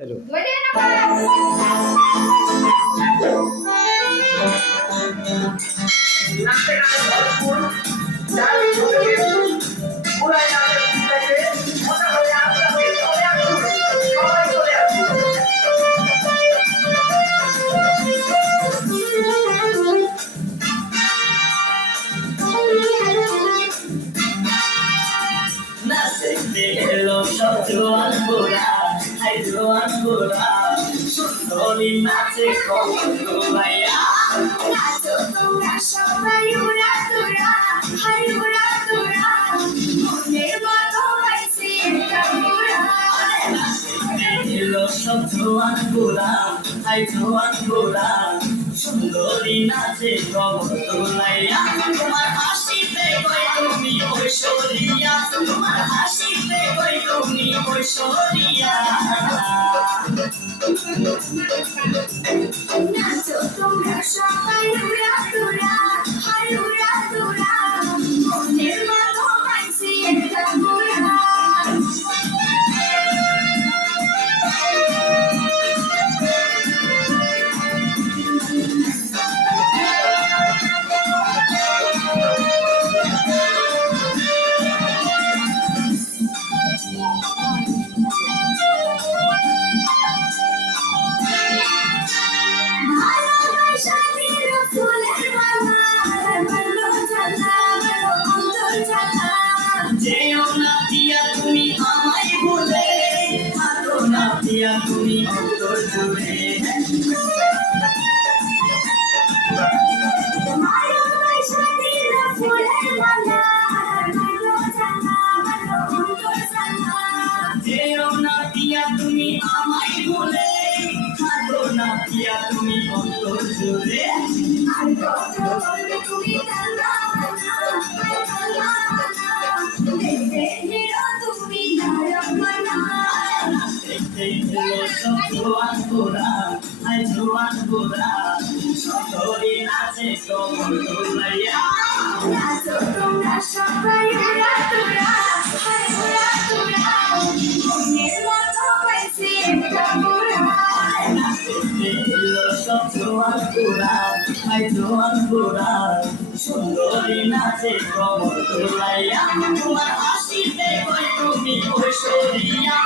Hello. নাচতে গানে ভরপুর যার পুরাই নাচের দিকে মজা হয়ে আড্ডা হয়ে চলে আসুন, সবাই চলে আসুন। নাচতে এলো সব জোয়ান গোরা, হাই জোয়ান গোরা, সুন্দরী নাচে কমর দোলাইয়া। নাচো তোমরা সবাই উড়া দুরা, হাই উড়া দুরা, মনের মতো হয়েছে একটা পুরা। নাচতে এলো সব জোয়ান গোরা, হাই জোয়ান গোরা, সুন্দরী নাচে কমর দোলাইয়া। তোমার হাসিতে কই তুমি ঐশ্বরিয়া, তোমার হাসিতে কই তুমি ঐশ্বরিয়া। নাচো তোমরা সবাই উড়া দুরা, হাই উড়া দুরা, মনের মতো হয়েছে একটা পুরা। ভালোবাসা দিল ফুলের মালা, বললো জ্বালা, বললো অন্তর জ্বালা। যেও না দিয়া তুমি আমায় ভুলে, থাকো না দিয়া তুমি অন্তর জুড়ে। ভালোবাসা দিল ফুলের মালা, বললো জ্বালা, বললো অন্তর জ্বালা। যেও না দিয়া তুমি আমায় ভুলে, থাকো না দিয়া তুমি অন্তর জুড়ে। আর কত বলবে তুমি কান্না কান্না, কান্না কান্না, দেখতে নিও তুমি নরম মনা। দেখতেই এলো সব জোয়ান গোরা, হাই জোয়ান গোরা, সুন্দরী নাচে কমর দোলাইয়া। নাচো তোমরা সবাই উড়া দুরা, হাই উড়া দুরা, মনের মতো হয়েছে একটা পুরা। দেখতে এলো সব জোয়ান গোরা, হাই জোয়ান গোরা, সুন্দরী নাচে কমর দোলাইয়া। তোমার হাসিতে কই তুমি ঐশ্বরিয়া,